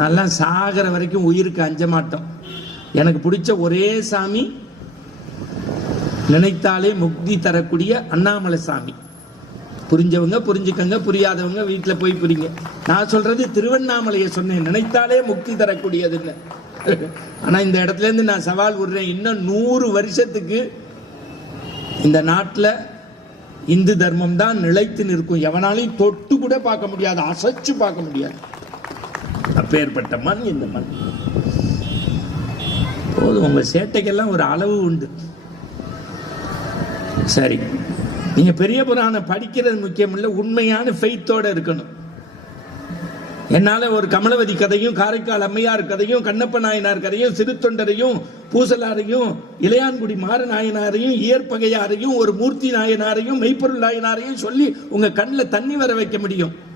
நல்லா சாகிற வரைக்கும் உயிருக்கு அஞ்ச மாட்டோம். எனக்கு பிடிச்ச ஒரே சாமி நினைத்தாலே முக்தி தரக்கூடிய அண்ணாமலை சாமி. புரிஞ்சவங்க புரிஞ்சுக்கங்க புரியாதவங்க வீட்டில் போய் புரிங்க. நான் சொல்றது திருவண்ணாமலையை சொன்னேன் நினைத்தாலே முக்தி தரக்கூடியதுன்னு. ஆனா இந்த இடத்துல இருந்து நான் சவால் விடுறேன் இன்னும் நூறு வருஷத்துக்கு இந்த நாட்டில் இந்து தர்மம் தான் நிலைத்து நிற்கும். எவனாலையும் தொட்டு கூட பார்க்க முடியாது அசைச்சு பார்க்க முடியாது. அப்பேற்பட்ட மண் இந்த மண். போதும் உங்கள் சேட்டைக்கெல்லாம் ஒரு அளவு உண்டு. சரி. நீங்க பெரிய புராணம் படிக்கிறது முக்கியம் இல்லை உண்மையான ஃபெய்த்தோட இருக்கணும். என்னால ஒரு கமலவதி கதையும் காரைக்கால் அம்மையார் கதையும் கண்ணப்ப நாயனார் கதையும் சிறுத்தொண்டரையும் பூசலாரையும் இளையான்குடி மாற நாயனாரையும் இயற்பகையாரையும் ஒரு மூர்த்தி நாயனாரையும் மெய்ப்பொருள் நாயனாரையும் சொல்லி உங்க கண்ணில் தண்ணி வர வைக்க முடியும்.